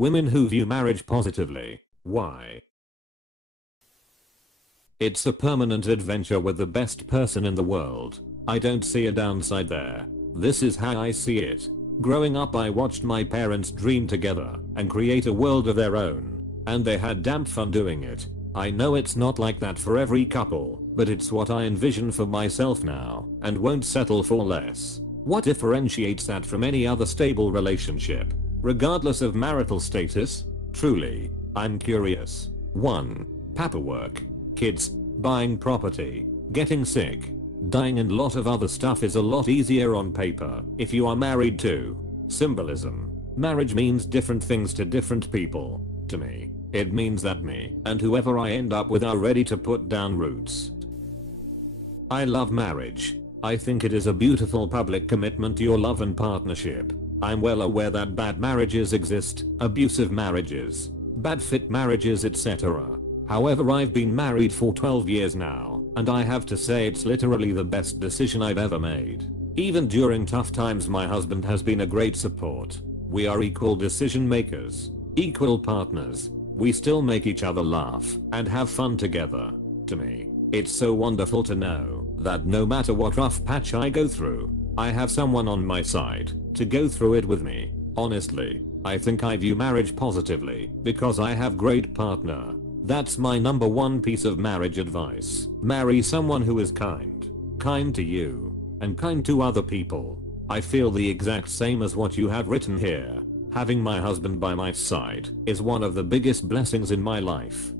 Women who view marriage positively. Why? It's a permanent adventure with the best person in the world. I don't see a downside there. This is how I see it. Growing up, I watched my parents dream together and create a world of their own. And they had damn fun doing it. I know it's not like that for every couple, but it's what I envision for myself now, and won't settle for less. What differentiates that from any other stable relationship, regardless of marital status? Truly, I'm curious. 1. Paperwork. Kids, buying property, getting sick, dying, and lot of other stuff is a lot easier on paper if you are married to. Symbolism. Marriage means different things to different people. To me, it means that me and whoever I end up with are ready to put down roots. I love marriage. I think it is a beautiful public commitment to your love and partnership. I'm well aware that bad marriages exist, abusive marriages, bad fit marriages, etc. However, I've been married for 12 years now, and I have to say it's literally the best decision I've ever made. Even during tough times, my husband has been a great support. We are equal decision makers, equal partners. We still make each other laugh and have fun together. To me, it's so wonderful to know that no matter what rough patch I go through, I have someone on my side to go through it with me. Honestly, I think I view marriage positively because I have great partner. That's my number one piece of marriage advice. Marry someone who is kind to you, and kind to other people. I feel the exact same as what you have written here. Having my husband by my side is one of the biggest blessings in my life.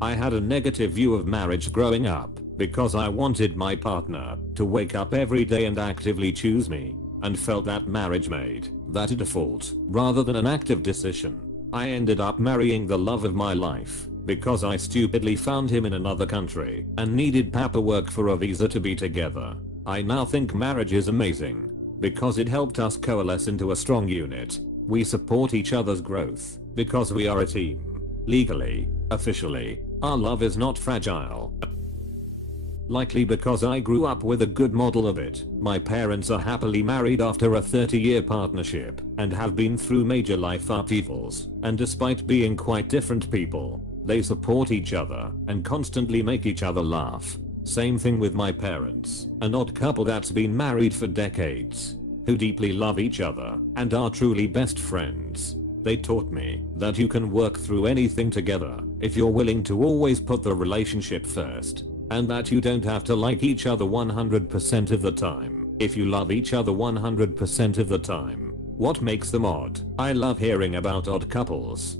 I had a negative view of marriage growing up because I wanted my partner to wake up every day and actively choose me, and felt that marriage made that a default rather than an active decision. I ended up marrying the love of my life because I stupidly found him in another country and needed paperwork for a visa to be together. I now think marriage is amazing because it helped us coalesce into a strong unit. We support each other's growth because we are a team. Legally, officially, our love is not fragile. Likely because I grew up with a good model of it. My parents are happily married after a 30-year partnership and have been through major life upheavals, and despite being quite different people, they support each other and constantly make each other laugh. Same thing with my parents, an odd couple that's been married for decades, who deeply love each other and are truly best friends. They taught me that you can work through anything together if you're willing to always put the relationship first. And that you don't have to like each other 100% of the time if you love each other 100% of the time. What makes them odd? I love hearing about odd couples.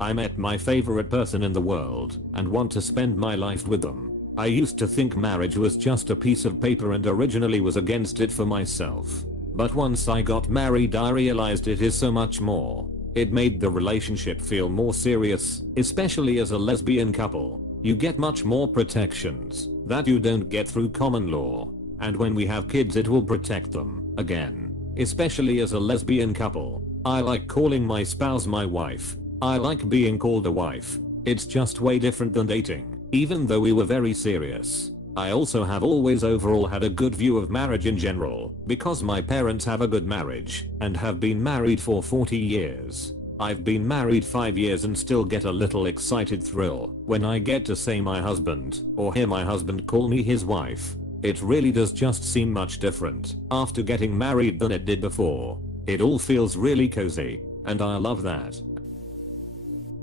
I met my favorite person in the world and want to spend my life with them. I used to think marriage was just a piece of paper and originally was against it for myself. But once I got married, I realized it is so much more. It made the relationship feel more serious, especially as a lesbian couple. You get much more protections that you don't get through common law. And when we have kids, it will protect them again. Especially as a lesbian couple. I like calling my spouse my wife. I like being called a wife. It's just way different than dating, even though we were very serious. I also have always overall had a good view of marriage in general because my parents have a good marriage and have been married for 40 years. I've been married 5 years and still get a little excited thrill when I get to say my husband or hear my husband call me his wife. It really does just seem much different after getting married than it did before. It all feels really cozy, and I love that.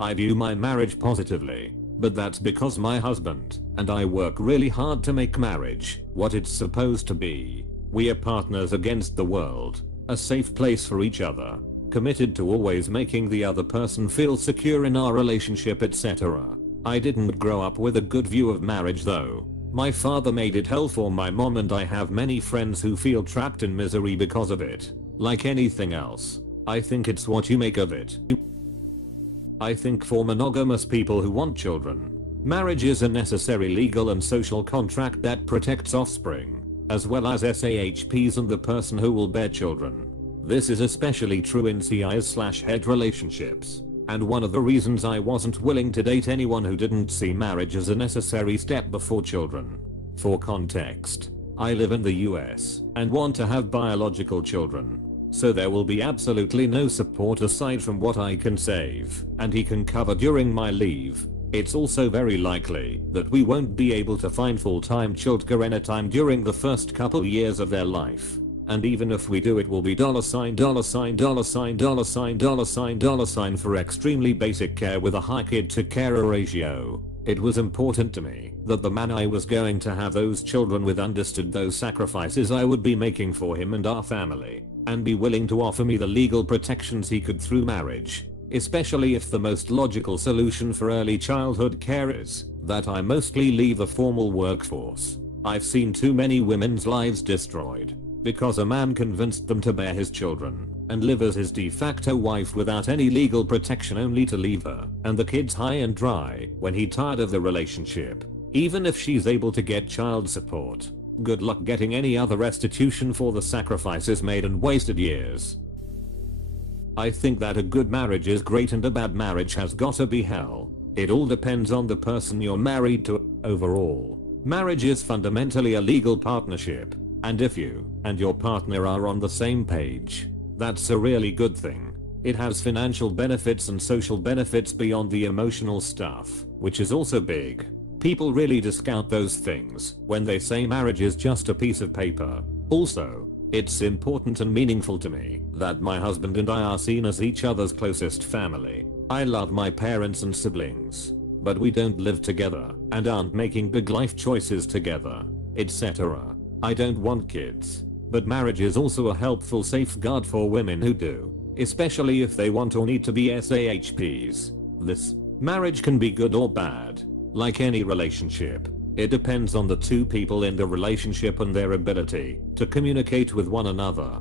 I view my marriage positively, but that's because my husband and I work really hard to make marriage what it's supposed to be. We are partners against the world, a safe place for each other, committed to always making the other person feel secure in our relationship, etc. I didn't grow up with a good view of marriage though. My father made it hell for my mom, and I have many friends who feel trapped in misery because of it. Like anything else, I think it's what you make of it. I think for monogamous people who want children, marriage is a necessary legal and social contract that protects offspring, as well as SAHPs and the person who will bear children. This is especially true in CIS/het relationships, and one of the reasons I wasn't willing to date anyone who didn't see marriage as a necessary step before children. For context, I live in the US and want to have biological children. so there will be absolutely no support aside from what I can save and he can cover during my leave. It's also very likely that we won't be able to find full-time childcare anytime during the first couple years of their life. And even if we do, it will be $$, $$, for extremely basic care with a high kid to carer ratio. It was important to me that the man I was going to have those children with understood those sacrifices I would be making for him and our family, and be willing to offer me the legal protections he could through marriage. Especially if the most logical solution for early childhood care is that I mostly leave the formal workforce. I've seen too many women's lives destroyed because a man convinced them to bear his children and live as his de facto wife without any legal protection, only to leave her and the kids high and dry when he tired of the relationship. Even if she's able to get child support, good luck getting any other restitution for the sacrifices made and wasted years. I think that a good marriage is great and a bad marriage has gotta be hell. It all depends on the person you're married to. Overall, marriage is fundamentally a legal partnership, and if you and your partner are on the same page, that's a really good thing. It has financial benefits and social benefits beyond the emotional stuff, which is also big. People really discount those things when they say marriage is just a piece of paper. Also, it's important and meaningful to me that my husband and I are seen as each other's closest family. I love my parents and siblings, but we don't live together and aren't making big life choices together, etc. I don't want kids, but marriage is also a helpful safeguard for women who do, especially if they want or need to be SAHPs. This marriage can be good or bad, like any relationship. It depends on the two people in the relationship and their ability to communicate with one another.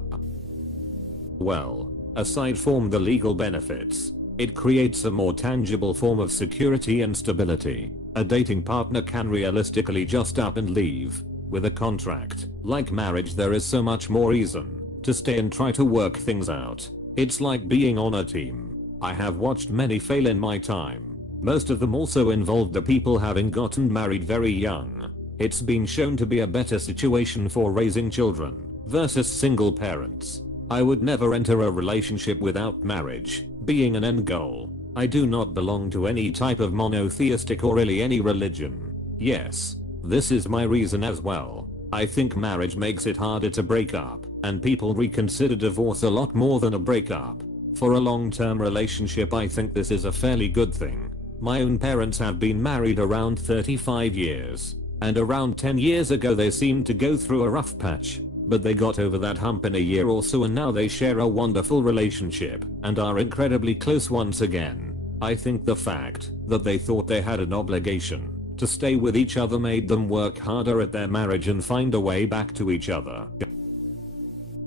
Well, aside from the legal benefits, it creates a more tangible form of security and stability. A dating partner can realistically just up and leave. With a contract, like marriage, there is so much more reason to stay and try to work things out. It's like being on a team. I have watched many fail in my time. Most of them also involved the people having gotten married very young. It's been shown to be a better situation for raising children versus single parents. I would never enter a relationship without marriage being an end goal. I do not belong to any type of monotheistic or really any religion. Yes, this is my reason as well. I think marriage makes it harder to break up, and people reconsider divorce a lot more than a breakup. For a long-term relationship, I think this is a fairly good thing. My own parents have been married around 35 years, and around 10 years ago they seemed to go through a rough patch, but they got over that hump in a year or so, and now they share a wonderful relationship and are incredibly close once again. I think the fact that they thought they had an obligation to stay with each other made them work harder at their marriage and find a way back to each other.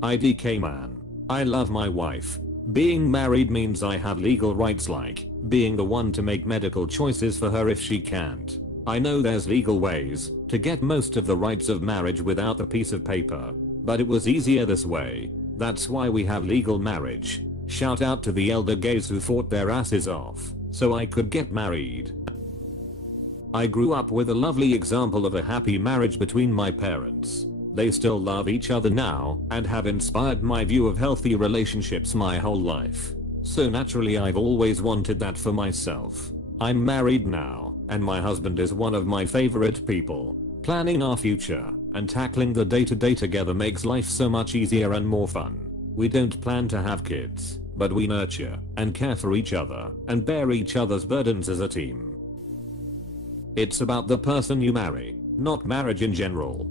IDK man. I love my wife. Being married means I have legal rights, like being the one to make medical choices for her if she can't. I know there's legal ways to get most of the rights of marriage without a piece of paper, but it was easier this way. That's why we have legal marriage. Shout out to the elder gays who fought their asses off so I could get married. I grew up with a lovely example of a happy marriage between my parents. They still love each other now and have inspired my view of healthy relationships my whole life. So naturally I've always wanted that for myself. I'm married now, and my husband is one of my favorite people. Planning our future and tackling the day-to-day together makes life so much easier and more fun. We don't plan to have kids, but we nurture and care for each other and bear each other's burdens as a team. It's about the person you marry, not marriage in general.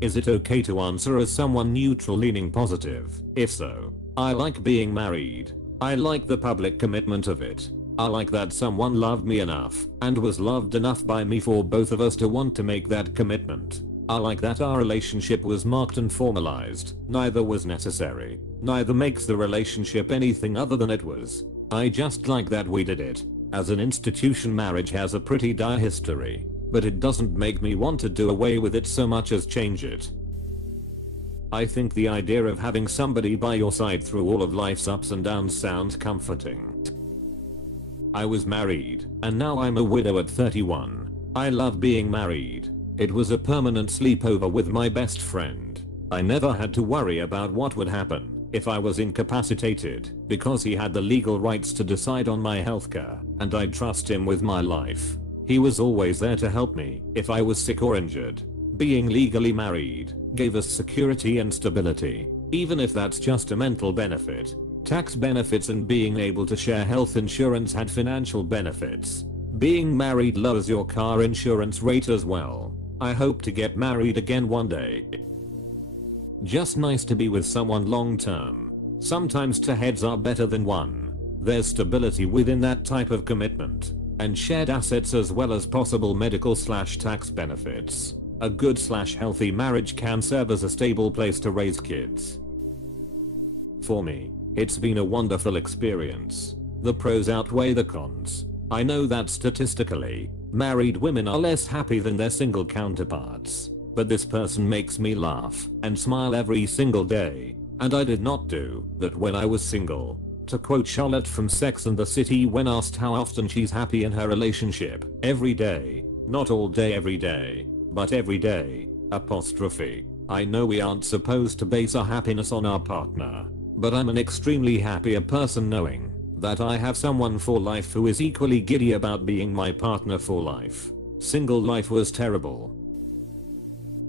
Is it okay to answer as someone neutral leaning positive? If so, I like being married. I like the public commitment of it. I like that someone loved me enough and was loved enough by me for both of us to want to make that commitment. I like that our relationship was marked and formalized. Neither was necessary. Neither makes the relationship anything other than it was. I just like that we did it. As an institution, marriage has a pretty dire history, but it doesn't make me want to do away with it so much as change it. I think the idea of having somebody by your side through all of life's ups and downs sounds comforting. I was married, and now I'm a widow at 31. I love being married. It was a permanent sleepover with my best friend. I never had to worry about what would happen if I was incapacitated because he had the legal rights to decide on my healthcare and I trust him with my life. He was always there to help me if I was sick or injured. Being legally married gave us security and stability, even if that's just a mental benefit. Tax benefits and being able to share health insurance had financial benefits. Being married lowers your car insurance rate as well. I hope to get married again one day. Just nice to be with someone long term. Sometimes two heads are better than one. There's stability within that type of commitment, and shared assets as well as possible medical/tax benefits. A good/healthy marriage can serve as a stable place to raise kids. For me, it's been a wonderful experience. The pros outweigh the cons. I know that statistically, married women are less happy than their single counterparts. But this person makes me laugh and smile every single day, and I did not do that when I was single. To quote Charlotte from Sex and the City when asked how often she's happy in her relationship, every day. Not all day every day, but every day, apostrophe. I know we aren't supposed to base our happiness on our partner, but I'm an extremely happier person knowing that I have someone for life who is equally giddy about being my partner for life. Single life was terrible.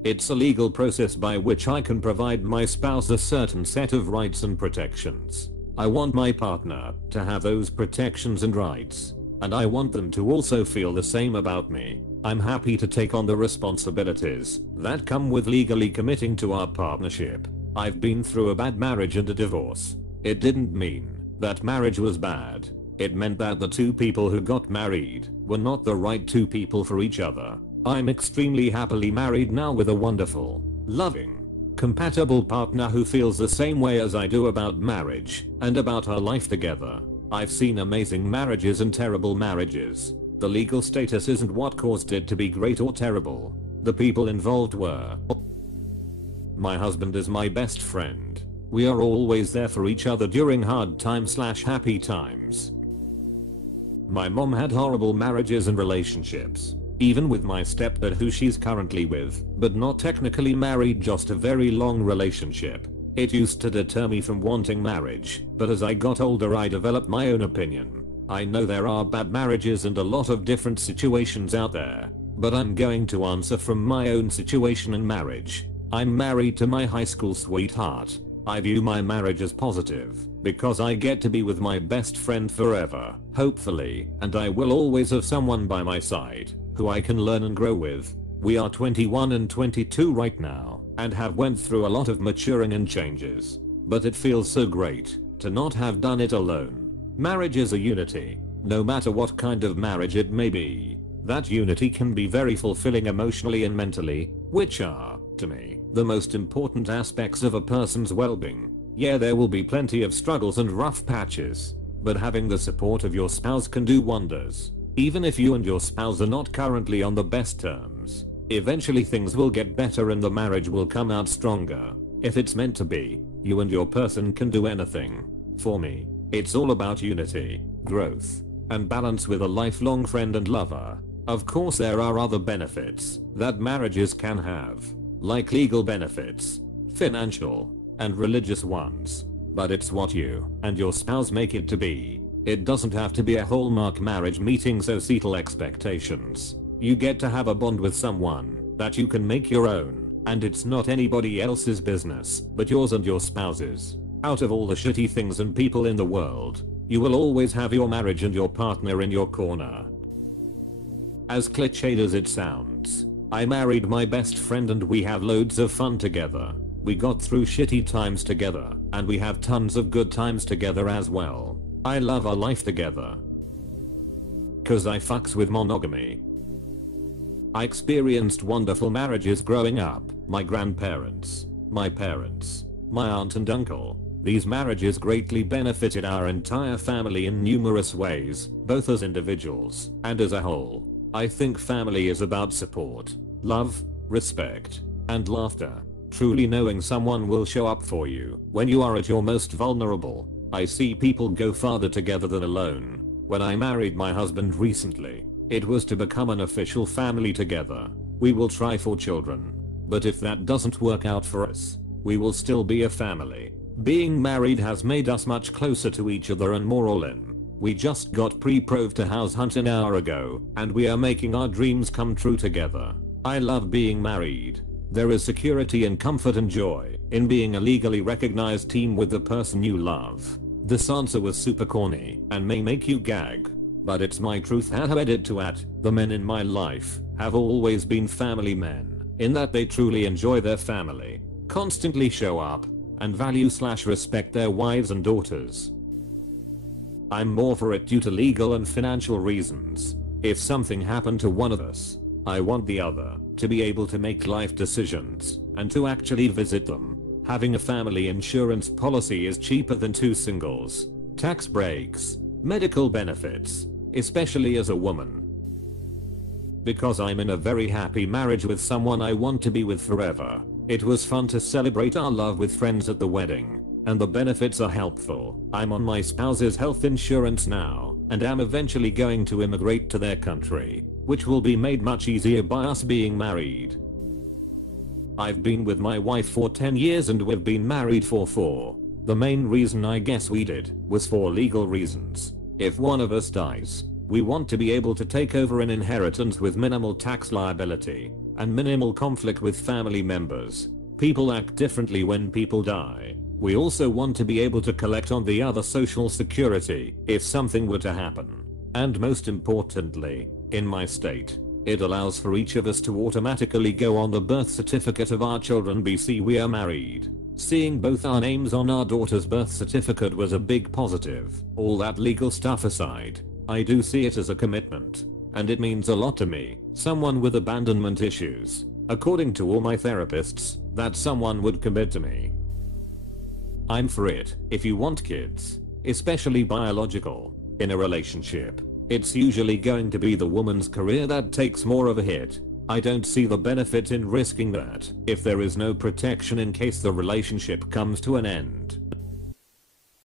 It's a legal process by which I can provide my spouse a certain set of rights and protections. I want my partner to have those protections and rights, and I want them to also feel the same about me. I'm happy to take on the responsibilities that come with legally committing to our partnership. I've been through a bad marriage and a divorce. It didn't mean that marriage was bad. It meant that the two people who got married were not the right two people for each other. I'm extremely happily married now with a wonderful, loving, compatible partner who feels the same way as I do about marriage and about our life together. I've seen amazing marriages and terrible marriages. The legal status isn't what caused it to be great or terrible. The people involved were. My husband is my best friend. We are always there for each other during hard times/happy times. My mom had horrible marriages and relationships. Even with my stepdad who she's currently with, but not technically married, just a very long relationship. It used to deter me from wanting marriage, but as I got older I developed my own opinion. I know there are bad marriages and a lot of different situations out there, but I'm going to answer from my own situation and marriage. I'm married to my high school sweetheart. I view my marriage as positive, because I get to be with my best friend forever, hopefully, and I will always have someone by my side who I can learn and grow with. We are 21 and 22 right now, and have went through a lot of maturing and changes. But it feels so great to not have done it alone. Marriage is a unity, no matter what kind of marriage it may be. That unity can be very fulfilling emotionally and mentally, which are, to me, the most important aspects of a person's well-being. Yeah, there will be plenty of struggles and rough patches, but having the support of your spouse can do wonders. Even if you and your spouse are not currently on the best terms, eventually things will get better and the marriage will come out stronger. If it's meant to be, you and your person can do anything. For me, it's all about unity, growth, and balance with a lifelong friend and lover. Of course there are other benefits that marriages can have, like legal benefits, financial, and religious ones. But it's what you and your spouse make it to be. It doesn't have to be a hallmark marriage meeting societal expectations. You get to have a bond with someone that you can make your own, and it's not anybody else's business but yours and your spouse's. Out of all the shitty things and people in the world, you will always have your marriage and your partner in your corner. As cliched as it sounds, I married my best friend and we have loads of fun together. We got through shitty times together, and we have tons of good times together as well. I love our life together. Cause I fucks with monogamy. I experienced wonderful marriages growing up. My grandparents, my parents, my aunt and uncle. These marriages greatly benefited our entire family in numerous ways, both as individuals and as a whole. I think family is about support, love, respect, and laughter. Truly knowing someone will show up for you when you are at your most vulnerable. I see people go farther together than alone. When I married my husband recently, it was to become an official family together. We will try for children. But if that doesn't work out for us, we will still be a family. Being married has made us much closer to each other and more all in. We just got pre-proved to house hunt an hour ago, and we are making our dreams come true together. I love being married. There is security and comfort and joy in being a legally recognized team with the person you love. This answer was super corny and may make you gag, but it's my truth. Edit to the men in my life have always been family men, in that they truly enjoy their family, constantly show up, and value/respect their wives and daughters. I'm more for it due to legal and financial reasons. If something happened to one of us, I want the other to be able to make life decisions and to actually visit them. Having a family insurance policy is cheaper than two singles. Tax breaks, medical benefits, especially as a woman. Because I'm in a very happy marriage with someone I want to be with forever. It was fun to celebrate our love with friends at the wedding, and the benefits are helpful. I'm on my spouse's health insurance now, and am eventually going to immigrate to their country, which will be made much easier by us being married. I've been with my wife for 10 years and we've been married for 4. The main reason I guess we did was for legal reasons. If one of us dies, we want to be able to take over an inheritance with minimal tax liability and minimal conflict with family members. People act differently when people die. We also want to be able to collect on the other social security if something were to happen. And most importantly, in my state, it allows for each of us to automatically go on the birth certificate of our children. BC we are married. Seeing both our names on our daughter's birth certificate was a big positive. All that legal stuff aside, I do see it as a commitment, and it means a lot to me. Someone with abandonment issues, according to all my therapists, that someone would commit to me. I'm for it. If you want kids, especially biological, in a relationship, it's usually going to be the woman's career that takes more of a hit. I don't see the benefit in risking that if there is no protection in case the relationship comes to an end.